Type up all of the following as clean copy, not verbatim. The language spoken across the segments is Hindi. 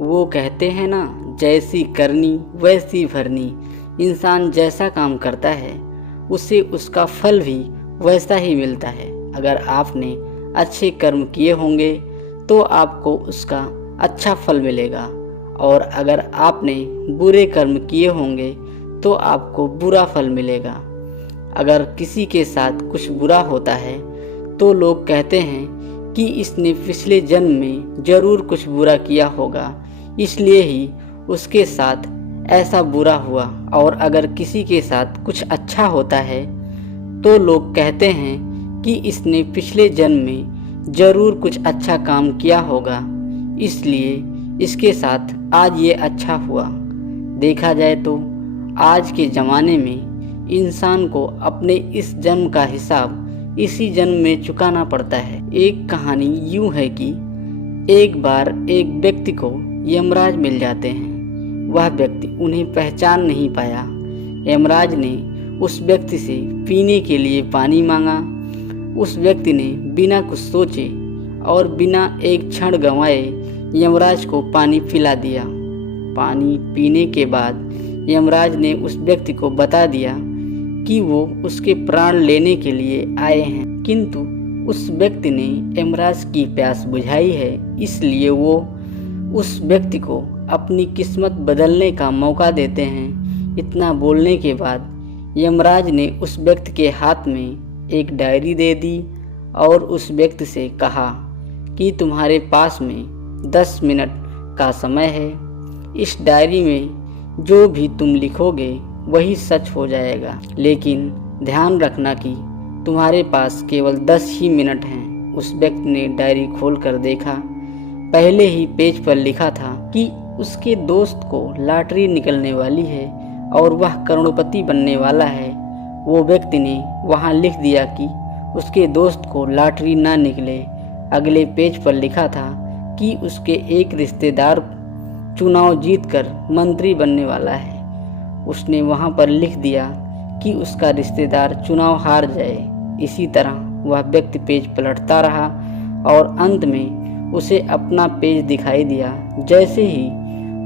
वो कहते हैं ना, जैसी करनी वैसी भरनी। इंसान जैसा काम करता है उसे उसका फल भी वैसा ही मिलता है। अगर आपने अच्छे कर्म किए होंगे तो आपको उसका अच्छा फल मिलेगा, और अगर आपने बुरे कर्म किए होंगे तो आपको बुरा फल मिलेगा। अगर किसी के साथ कुछ बुरा होता है तो लोग कहते हैं कि इसने पिछले जन्म में ज़रूर कुछ बुरा किया होगा, इसलिए ही उसके साथ ऐसा बुरा हुआ। और अगर किसी के साथ कुछ अच्छा होता है तो लोग कहते हैं कि इसने पिछले जन्म में ज़रूर कुछ अच्छा काम किया होगा, इसलिए इसके साथ आज ये अच्छा हुआ। देखा जाए तो आज के ज़माने में इंसान को अपने इस जन्म का हिसाब इसी जन्म में चुकाना पड़ता है। एक कहानी यूँ है कि एक बार एक व्यक्ति को यमराज मिल जाते हैं। वह व्यक्ति उन्हें पहचान नहीं पाया। यमराज ने उस व्यक्ति से पीने के लिए पानी मांगा। उस व्यक्ति ने बिना कुछ सोचे और बिना एक क्षण गंवाए यमराज को पानी पिला दिया। पानी पीने के बाद यमराज ने उस व्यक्ति को बता दिया कि वो उसके प्राण लेने के लिए आए हैं, किंतु उस व्यक्ति ने यमराज की प्यास बुझाई है, इसलिए वो उस व्यक्ति को अपनी किस्मत बदलने का मौका देते हैं। इतना बोलने के बाद यमराज ने उस व्यक्ति के हाथ में एक डायरी दे दी और उस व्यक्ति से कहा कि तुम्हारे पास में 10 मिनट का समय है। इस डायरी में जो भी तुम लिखोगे वही सच हो जाएगा, लेकिन ध्यान रखना कि तुम्हारे पास केवल 10 ही मिनट हैं। उस व्यक्ति ने डायरी खोलकर देखा। पहले ही पेज पर लिखा था कि उसके दोस्त को लॉटरी निकलने वाली है और वह करोड़पति बनने वाला है। वो व्यक्ति ने वहाँ लिख दिया कि उसके दोस्त को लॉटरी ना निकले। अगले पेज पर लिखा था कि उसके एक रिश्तेदार चुनाव जीतकर मंत्री बनने वाला है। उसने वहाँ पर लिख दिया कि उसका रिश्तेदार चुनाव हार जाए। इसी तरह वह व्यक्ति पेज पलटता रहा और अंत में उसे अपना पेज दिखाई दिया। जैसे ही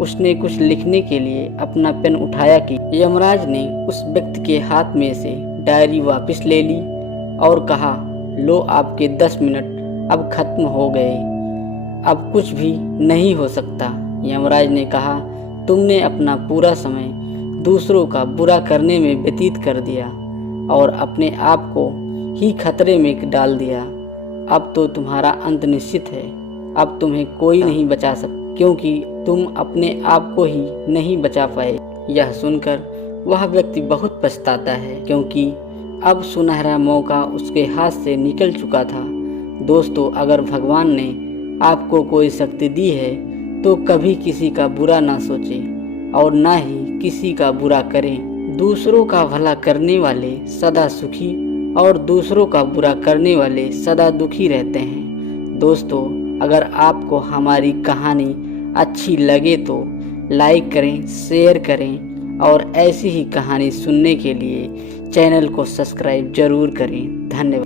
उसने कुछ लिखने के लिए अपना पेन उठाया कि यमराज ने उस व्यक्ति के हाथ में से डायरी वापस ले ली और कहा, लो आपके 10 मिनट अब खत्म हो गए, अब कुछ भी नहीं हो सकता। यमराज ने कहा, तुमने अपना पूरा समय दूसरों का बुरा करने में व्यतीत कर दिया और अपने आप को ही खतरे में डाल दिया। अब तो तुम्हारा अंत निश्चित है। अब तुम्हें कोई नहीं बचा सकता, क्योंकि तुम अपने आप को ही नहीं बचा पाए। यह सुनकर वह व्यक्ति बहुत पछताता है, क्योंकि अब सुनहरा मौका उसके हाथ से निकल चुका था। दोस्तों, अगर भगवान ने आपको कोई शक्ति दी है तो कभी किसी का बुरा ना सोचें और ना ही किसी का बुरा करें। दूसरों का भला करने वाले सदा सुखी और दूसरों का बुरा करने वाले सदा दुखी रहते हैं। दोस्तों, अगर आपको हमारी कहानी अच्छी लगे तो लाइक करें, शेयर करें और ऐसी ही कहानी सुनने के लिए चैनल को सब्सक्राइब जरूर करें। धन्यवाद।